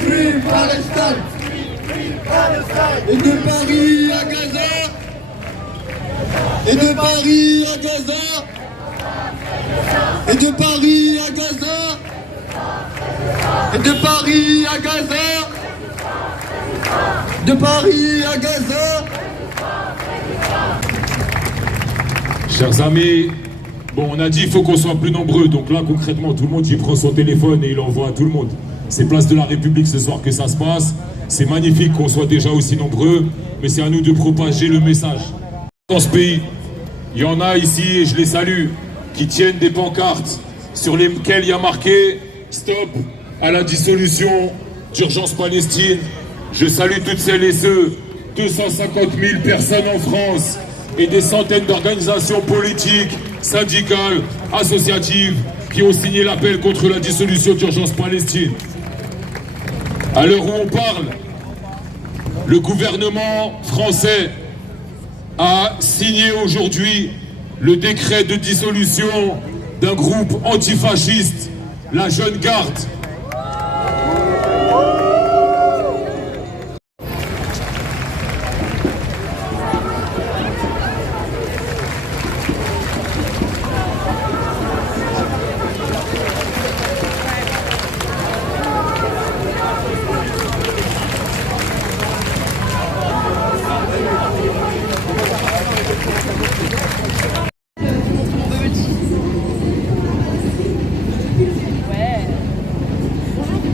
Free Palestine. Et de Paris à Gaza. Et de Paris à Gaza. Et de Paris à Gaza. Et de Paris à Gaza. De Paris à Gaza. Chers amis, bon, on a dit qu'il faut qu'on soit plus nombreux. Donc là, concrètement, tout le monde il prend son téléphone et il envoie à tout le monde. C'est place de la République ce soir que ça se passe. C'est magnifique qu'on soit déjà aussi nombreux, mais c'est à nous de propager le message. Dans ce pays, il y en a ici, et je les salue, qui tiennent des pancartes sur lesquelles il y a marqué « Stop à la dissolution d'Urgence Palestine ». Je salue toutes celles et ceux, 250 000 personnes en France et des centaines d'organisations politiques, syndicales, associatives qui ont signé l'appel contre la dissolution d'Urgence Palestine. À l'heure où on parle, le gouvernement français a signé aujourd'hui le décret de dissolution d'un groupe antifasciste, la Jeune Garde.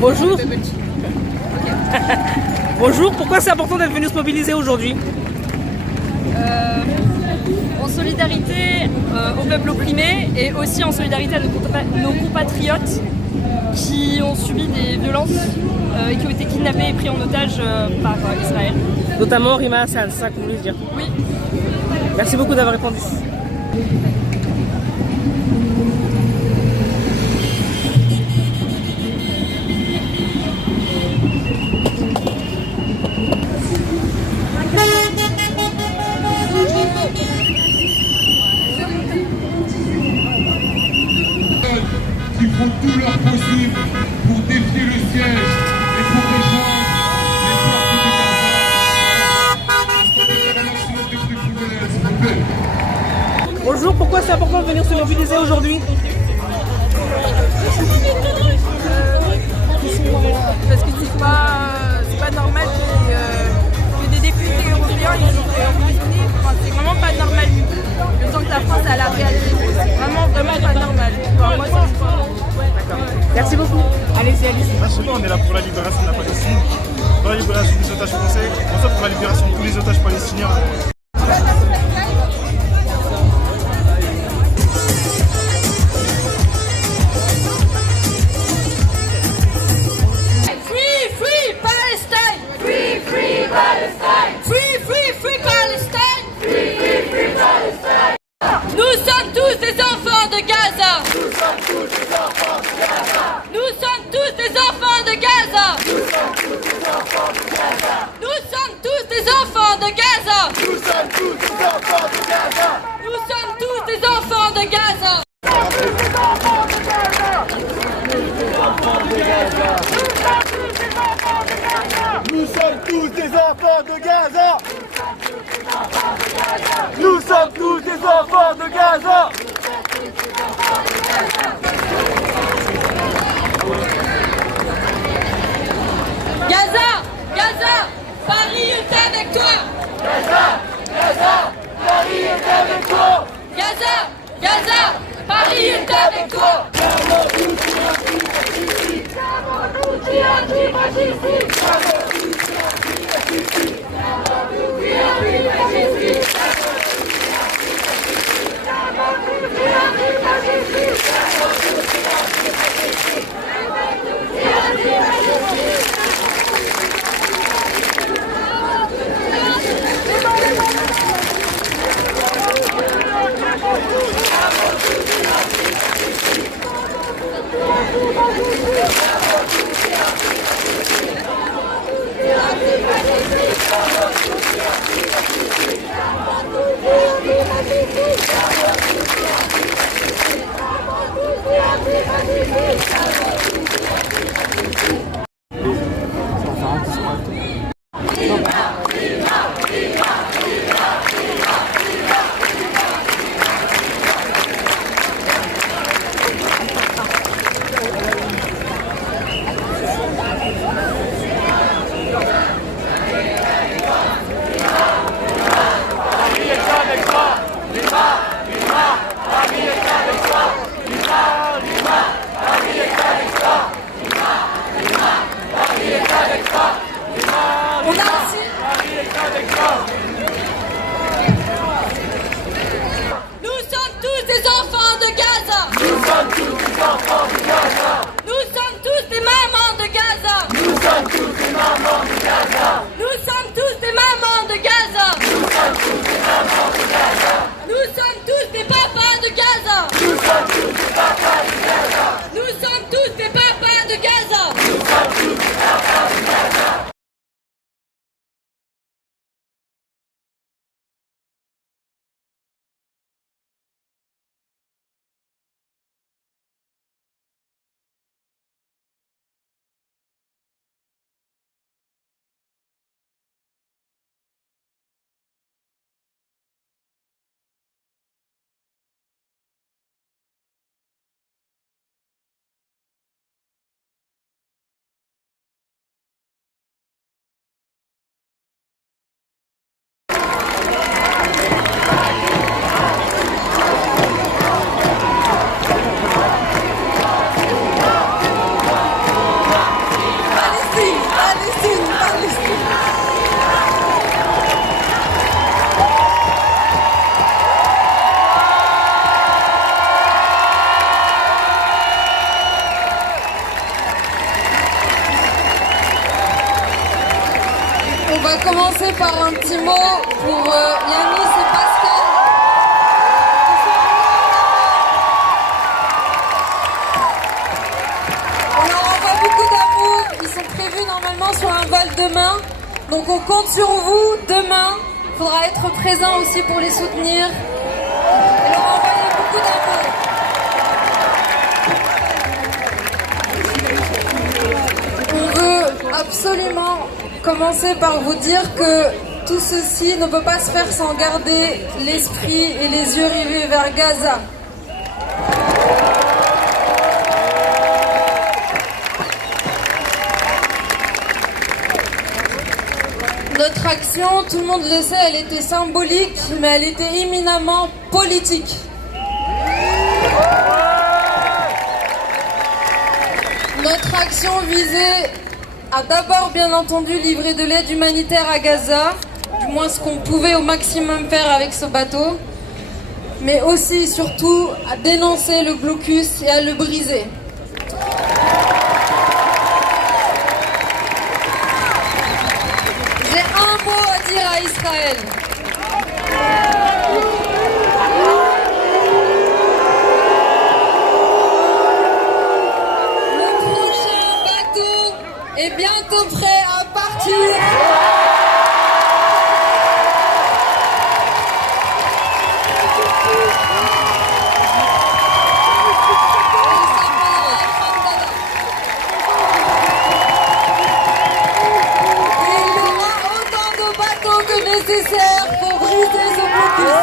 Bonjour. Bonjour, pourquoi c'est important d'être venu se mobiliser aujourd'hui? En solidarité au peuple opprimé et aussi en solidarité à nos compatriotes qui ont subi des violences et qui ont été kidnappés et pris en otage par Israël. Notamment Rima Hassan, c'est ça que vous voulez dire? Oui. Merci beaucoup d'avoir répondu. Qui font tout leur possible pour défier le siège et pour rejoindre les forces de Bonjour, pourquoi c'est important de venir se mobiliser aujourd'hui? Parce que c'est pas normal que des députés européens ils ont fait emprisonner. Enfin, c'est vraiment pas normal du tout. Le temps que la France a la réalité, c'est vraiment pas normal. Enfin, moi, Merci beaucoup. allez-y. On est là pour la libération de la Palestine, pour la libération des otages français, enfin pour la libération de tous les otages palestiniens. Nous sommes tous des enfants de Gaza. Nous sommes tous des enfants de Gaza. Nous sommes tous des enfants de Gaza. Nous sommes tous des enfants de Gaza. Nous sommes tous des enfants de Gaza. Nous sommes tous des enfants de Gaza. Nous sommes tous des enfants de Gaza. Nous sommes tous des enfants de Gaza. Gaza, Paris est avec toi. Gaza, Paris est avec toi. Gaza, Paris est avec toi. Nous sommes tous des mamans de Gaza. Nous sommes tous des papas de Gaza. Nous sommes tous des papas de Gaza. Nous sommes tous des papas de Gaza. On va commencer par un petit mot pour Yanis et Pascal. On leur envoie beaucoup d'amour. Ils sont prévus normalement sur un vol demain. Donc on compte sur vous demain. Il faudra être présent aussi pour les soutenir. Et leur envoyer beaucoup d'amour. On veut absolument commencer par vous dire que tout ceci ne peut pas se faire sans garder l'esprit et les yeux rivés vers Gaza. Notre action, tout le monde le sait, elle était symbolique, mais elle était éminemment politique. Notre action visait à d'abord, bien entendu, livrer de l'aide humanitaire à Gaza, du moins ce qu'on pouvait au maximum faire avec ce bateau, mais aussi, surtout, à dénoncer le blocus et à le briser. J'ai un mot à dire à Israël. Est bientôt prêt à partir. Il y aura autant de bateaux que nécessaire pour briser ce blocus.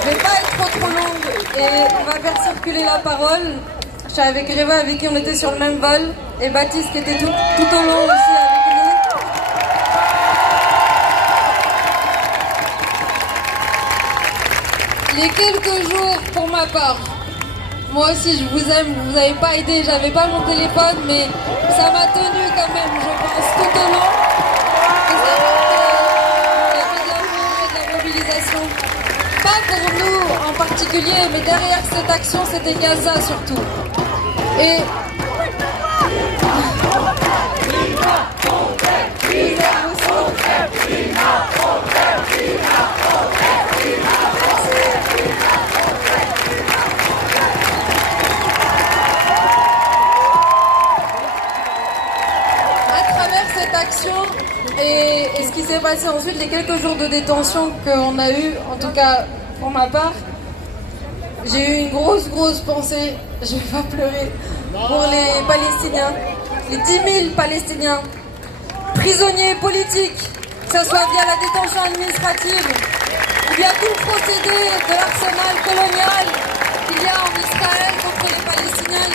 Je vais pas être trop longue et on va faire circuler la parole. Je suis avec Reva avec qui on était sur le même vol et Baptiste qui était tout au long aussi avec nous. Les quelques jours pour ma part, moi aussi je vous aime, vous n'avez pas aidé, j'avais pas mon téléphone mais ça m'a tenu quand même, je pense, tout au long. Et ça fait de l'amour et de la mobilisation. Pas pour nous en particulier, mais derrière cette action, c'était Gaza surtout. Et à travers cette action et ce qui s'est passé ensuite, les quelques jours de détention qu'on a eu, en tout cas pour ma part, j'ai eu une grosse pensée, je vais pas pleurer, pour les Palestiniens, les 10 000 Palestiniens, prisonniers politiques, que ce soit via la détention administrative, ou via tout le procédé de l'arsenal colonial qu'il y a en Israël contre les Palestiniens,